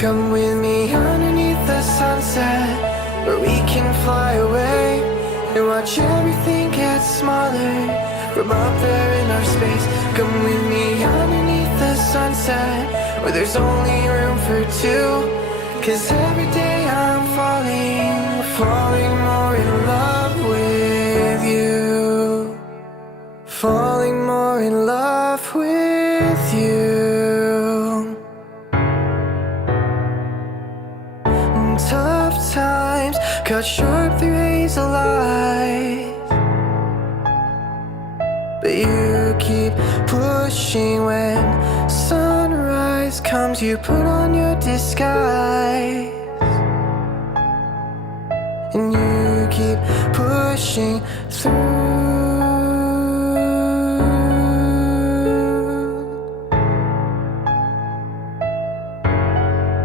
Come with me underneath the sunset, where we can fly away and watch everything get smaller from up there in our space. Come with me underneath the sunset, where there's only room for two. 'Cause every day I'm falling more in love with you. Falling more in love with you. Tough times cut short through hazel eyes, but you keep pushing. When sunrise comes, you put on your disguise, and you keep pushing through.